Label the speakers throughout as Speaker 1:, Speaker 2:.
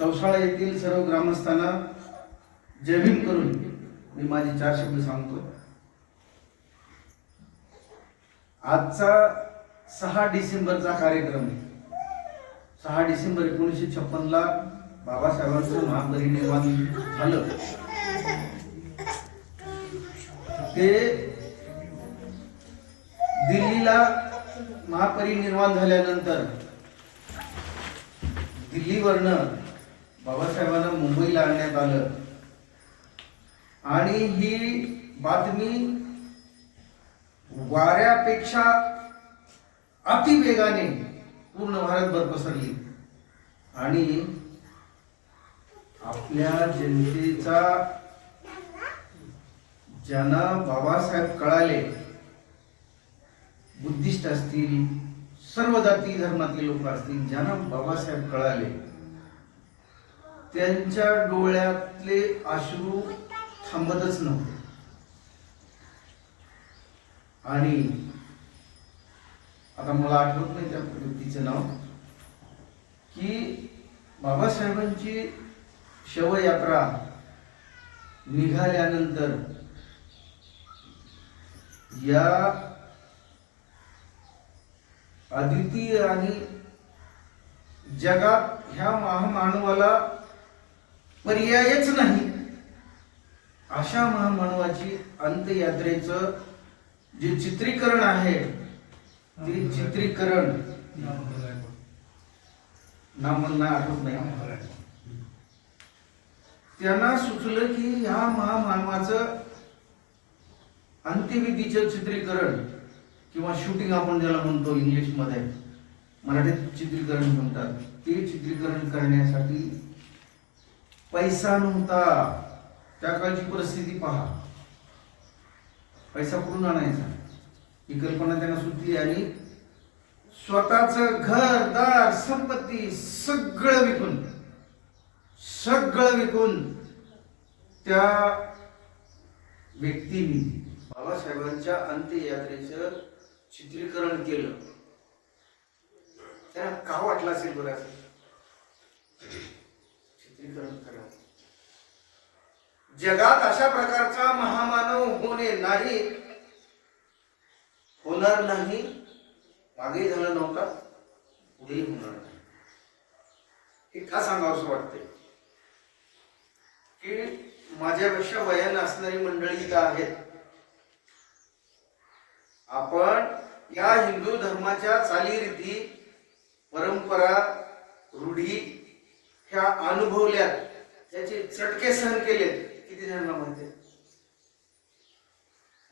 Speaker 1: चौसाळा येथील सर्व ग्रामस्थांना जयभीम करून मी माझे चार शब्द सांगतो. आजचा सहा डिसेंबरचा कार्यक्रम आहे. सहा डिसेंबर एकोणीसशे छप्पनला बाबासाहेबांचं महापरिनिर्वाण झालं. ते दिल्लीला महापरिनिर्वाण झाल्यानंतर दिल्लीवरनं बाबासाहेबांना मुंबईला आणण्यात आलं. आणि ही बातमी वाऱ्यापेक्षा अतिवेगाने पूर्ण भारतभर पसरली. आणि आपल्या जनतेचा ज्यांना बाबासाहेब कळाले बुद्धिस्ट असतील सर्व जाती धर्मातले लोक असतील ज्यांना बाबासाहेब कळाले त्यांच्या डोळ्यातले अश्रू थांबतच नव्हते. आणि आता मला आठवत नाही त्या व्यक्तीचं नाव की बाबासाहेबांची शवयात्रा निघाल्यानंतर या अद्वितीय आणि जगात ह्या महामानवाला पर्यायच नाही. अशा महामानवाची अंत्ययात्रेचं जे चित्रीकरण आहे ते चित्रीकरण नाही आठवत नाही. त्यांना सुचलं की ह्या महामानवाचं अंत्यविधीचं चित्रीकरण किंवा शूटिंग आपण ज्याला म्हणतो इंग्लिशमध्ये मराठीत चित्रीकरण म्हणतात. ते चित्रीकरण करण्यासाठी पैसा नव्हता. त्या काळची परिस्थिती पहा. पैसा कुठून आणायचा? ही कल्पना त्यांना सुचली आणि स्वतःच घर दार संपत्ती सगळं विकून सगळं विकून त्या व्यक्तीने बाबासाहेबांच्या अंत्ययात्रेचं चित्रीकरण केलं. त्यांना का वाटलं असेल बरं चित्रीकरण करा जगात अशा प्रकारचा महामानव होणे नाही. होणार नाही. मागे झालं नव्हता. पुढेही होणार नाही. हे का सांगावं असं की माझ्यापेक्षा वयन असणारी मंडळी का आहेत. आपण या हिंदू धर्माच्या चालीरीती परंपरा रूढी ह्या अनुभवल्यात. त्याचे चटके सहन केलेत. किती जणांना माहिती म्हणजे?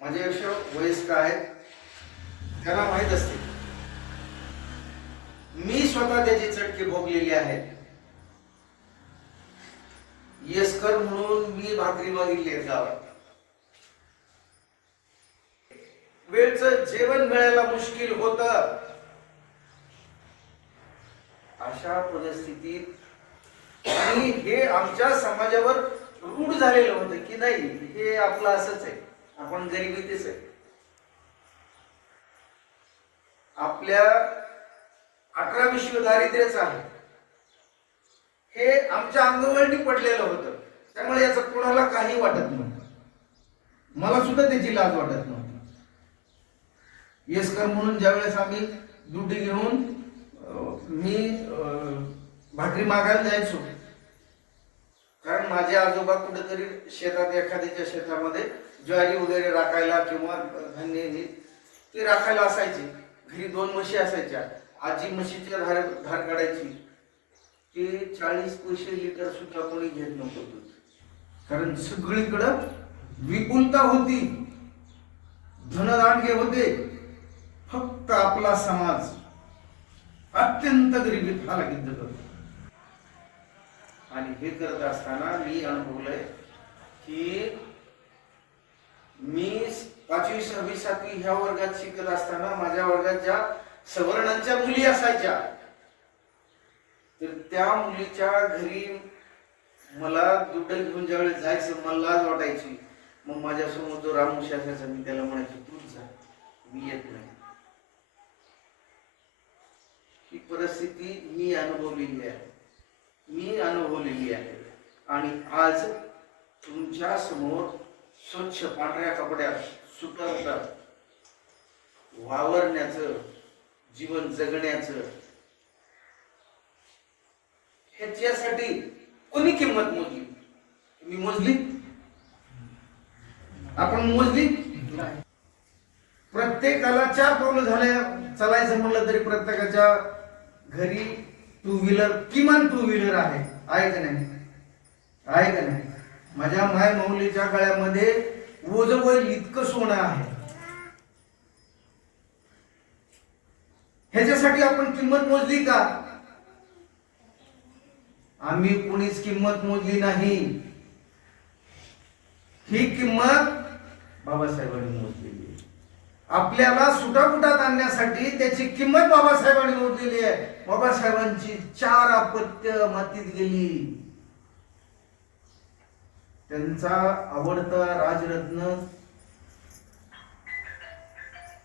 Speaker 1: माझ्यापेक्षा वयस्क आहेत. त्यांना माहीत असते. मी स्वतः त्याची चटके भोगलेली आहे येसकर म्हणून मी भाकरी मागितली आहे गावात. वेळचं जेवण मिळायला मुश्किल होत. अशा परिस्थितीत आणि हे आमच्या समाजावर रूढ झालेलं होतं की नाही हे आपलं असंच आहे. आपण गरिबीतच आहे. आपल्या अकरा विश्व दारिद्र्यच आहे. हे आमच्या अंगवळणी पडलेलं होतं. त्यामुळे याचं कोणाला काही वाटत नव्हतं. मला सुद्धा त्याची लाज वाटत नव्हती. येसकर म्हणून ज्यावेळेस आम्ही दुटी घेऊन मी अं, भाकरी मागायला जायचो कारण माझे आजोबा कुठेतरी शेतात एखाद्याच्या शेतामध्ये ज्वारी वगैरे राखायला किंवा धान्य हे ते राखायला असायचे. घरी दोन म्हशी असायच्या. आजी म्हशीच्या धार धार काढायची. ते चाळीस पैसे लिटर सुद्धा कोणी घेत नव्हतं. कारण सगळीकडं विपुलता होती. धनदांडगे होते. फक्त आपला समाज अत्यंत गरिबीत हालाकीत जगत होता. आणि हे करत असताना मी अनुभवलंय की मी पाचवी सहावी सातवी ह्या वर्गात शिकत असताना माझ्या वर्गात ज्या सवर्णांच्या मुली असायच्या तर त्या मुलीच्या घरी मला दुड्ड घेऊन ज्यावेळेस जायचं मला लाज वाटायची. मग माझ्यासमोर जो रामोशी असायचा मी त्याला म्हणायचो तूच जा मी येत नाही. ही परिस्थिती मी अनुभवलेली आहे. मी अनुभवलेली आहे. आणि आज तुमच्यासमोर स्वच्छ पांढऱ्या कपड्यात सुटवतात वावरण्याचं जीवन जगण्याचं ह्याच्यासाठी कोणी किंमत मोजली? मी मोजली? आपण मोजली? प्रत्येकाला चार पावलं झाल्या चालायचं म्हणलं तरी प्रत्येकाच्या घरी टू व्हीलर किमान टू व्हीलर आहे. आहे का नाही? आहे का नाही? माझ्या माय माऊलीच्या गळ्यामध्ये ओझवल इतकं सोनं आहे. ह्याच्यासाठी आपण किंमत मोजली का? आम्ही कुणीच किंमत मोजली नाही. ही किंमत बाबासाहेबांनी मोजली. आपल्याला सुटाकुटात आणण्यासाठी त्याची किंमत बाबासाहेबांनी मोजलेली आहे. बाबासाहेबांची चार अपत्य मातीत गेली. त्यांचा आवडता राजरत्न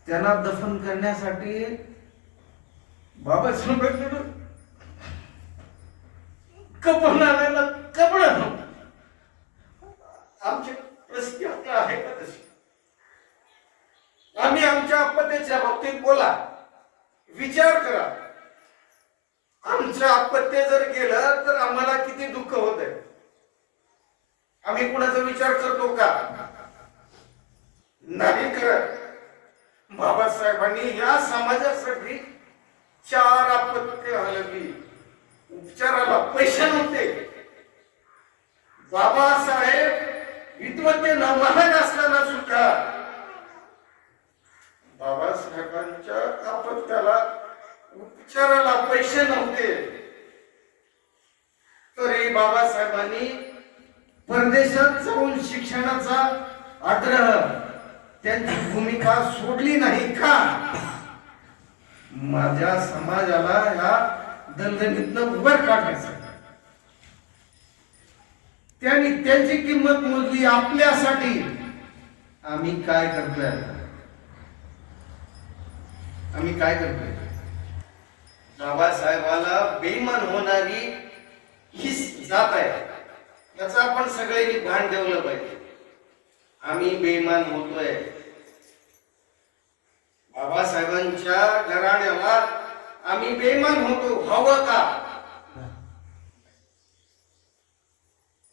Speaker 1: त्यांना दफन करण्यासाठी बाबासाहेबांकडून कपना आणायला कपड नव्हतं आमची परिस्थिती आता आहे का तशी आम्ही आमच्या अपत्याच्या बाबतीत बोला विचार करा आमचं अपत्य जर गेलं तर आम्हाला किती दुःख होत आहे आम्ही कुणाचा विचार करतो का? नाही करत. बाबासाहेबांनी या समाजासाठी चार आपत्य हलवली. उपचाराला पैसे नव्हते. बाबासाहेब विद्वतेनं महाग असताना सुद्धा बाबासाहेबांच्या आपत्याला उपचाराला पैसे नव्हते. तरी बाबासाहेबांनी परदेशात जाऊन शिक्षणाचा आग्रह त्यांची भूमिका सोडली नाही का? माझ्या समाजाला या दलदलीतनं वर काढायचं त्यांनी त्यांची किंमत मोजली आपल्यासाठी. आम्ही काय करतोय? आम्ही काय करतोय? बाबासाहेबाला बेईमान होणारी ही जात आहे. त्याचं आपण सगळ्यांनी भान ठेवलं पाहिजे. आम्ही बेमान होतोय. बाबासाहेबांच्या घराण्याला आम्ही बेईमान होतो. हवं का?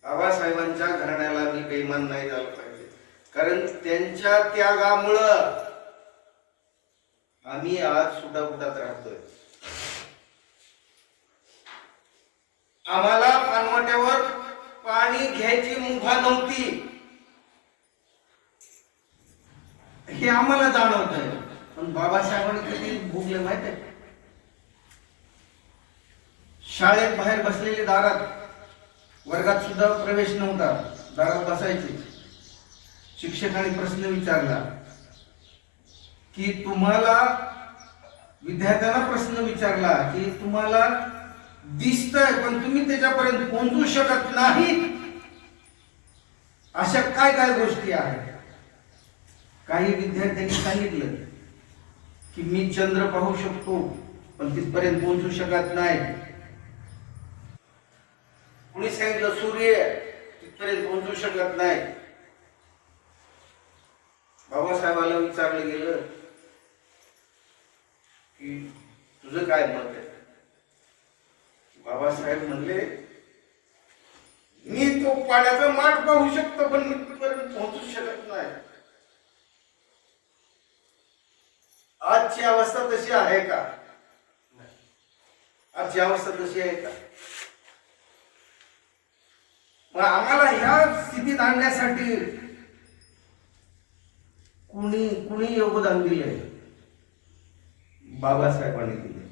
Speaker 1: बाबासाहेबांच्या घराण्याला मी बेईमान नाही झालं पाहिजे. कारण त्यांच्या त्यागामुळं आम्ही आज सुटाफुटात राहतोय. आम्हाला पानवट्यावर पाणी घ्यायची मुभा नव्हती. हे आम्हाला जाणवत आहे पण बाबासाहेबांनी किती भोगले माहीत आहे शाळेत बाहेर बसलेले दारात वर्गात सुद्धा प्रवेश नव्हता. दारात बसायचे. शिक्षकांनी प्रश्न विचारला की तुम्हाला विद्यार्थ्यांना प्रश्न विचारला की तुम्हाला दिसतंय पण तुम्ही त्याच्यापर्यंत पोहोचू शकत नाही अशा काय काय गोष्टी आहेत? काही विद्यार्थ्यांनी सांगितलं की मी चंद्र पाहू शकतो पण तिथपर्यंत पोहोचू शकत नाही. कुणी सांगितलं सूर्य तिथपर्यंत पोहोचू शकत नाही. बाबासाहेबाला विचारलं गेलं की तुझं काय मत आहे? बाबासाहेब म्हणले मी तो पाण्याचा माठ पाहू शकतो पण मी तिथपर्यंत पोहोचू शकत नाही. आजची अवस्था तशी आहे का? आजची अवस्था तशी आहे का? मग आम्हाला ह्या स्थितीत आणण्यासाठी कुणी कुणी योगदान दिले बाबासाहेबांनी दिले